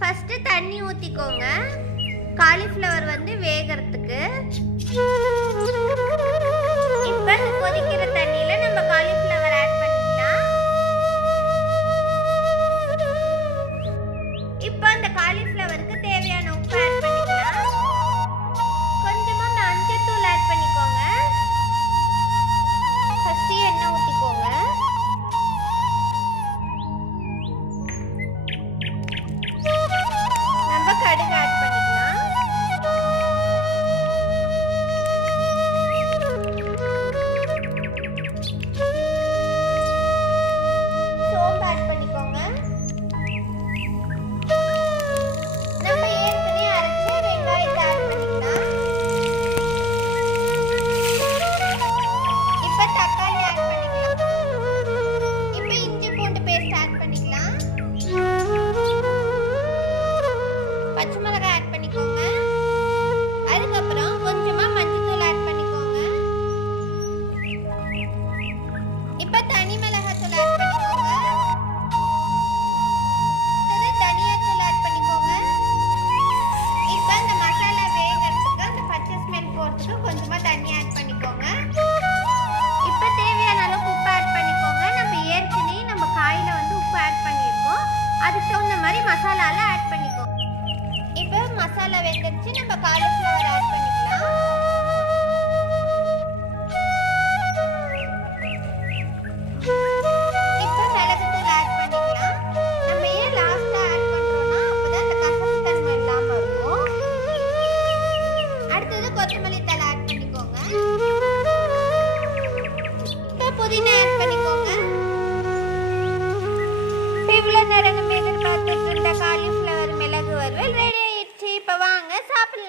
First தண்ணி ஊத்திக்கோங்க, cauliflower வந்து வேகிறதுக்கு. இப்போ கொதிக்கிற தண்ணியில நம்ம காலிஃப்ளவர் ஆட் பண்ணிக்கலாம். இப்போ அந்த காலிஃப்ளவருக்கு தேவையான உப்பு ஆட் பண்ணிக்கலாம். கொஞ்சமா மஞ்சத்தூள் ஆட் பண்ணிக்கோங்க. ஃபர்ஸ்ட் எண்ணெய் ஊத்திக்கோங்க. நம்ம கடுகு ஆட் பண்ணிக்கலாம். சோம்பு ஆட் பண்ணிக்கோங்க. நம்ம ஏற்கனவே அரைச்ச வெங்காயத்தை ஆட் பண்ணிக்கலாம். இப்போ தக்காளி ஆட் பண்ணிக்கலாம். இப்போ இஞ்சி பூண்டு பேஸ்ட் ஆட் பண்ணிக்கலாம். பச்சை மிளகாய் ஆட் பண்ணிக்கோங்க. அதுக்கப்புறம் கொஞ்சமா மஞ்சத்தூள் ஆட் பண்ணிக்கோங்க. இப்போ தனி மிளகாய்த்தூள் ஆட் பண்ணிக்கோங்க. அடுத்தது தனியாத்தூள் ஆட் பண்ணிக்கோங்க. இப்போ இந்த மசாலா வேகிறதுக்கு அந்த பச்சை ஸ்மெல் போகிறதுக்கு கொஞ்சமா தண்ணி ஆட் பண்ணிக்கோங்க. இப்போ தேவையான அளவுக்கு உப்பு ஆட் பண்ணிக்கோங்க. நம்ம ஏற்கனவே நம்ம காயில வந்து உப்பு ஆட் பண்ணியிருக்கோம். அதுக்கு தகுந்த மாதிரி மசாலால ஆட் பண்ணிக்கோங்க. இப்போ மசாலா வெந்துருச்சு, நம்ம காலிஃப்ளவர் ஆட் பண்ணிக்கலாம். இப்போ மிளகுத்தூள் ஆட் பண்ணிக்கலாம். நம்ம ஏன் லாஸ்டா ஆட் பண்றோம்னா அப்பதான் அந்த கசப்பு தன்மை இல்லாம இருக்கும். அடுத்தது கொத்தமல்லி தழை ஆட் பண்ணிக்கோங்க. இப்போ புதினா ஆட் பண்ணிக்கோங்க. இவ்வளவு நேரம் நம்ம எதிர்பார்த்துட்டு இருந்த காலிஃப்ளவர் மிளகு வறுவல் ரெடி ஆயிடுச்சு. இப்போ வாங்க சாப்பிடலாம்.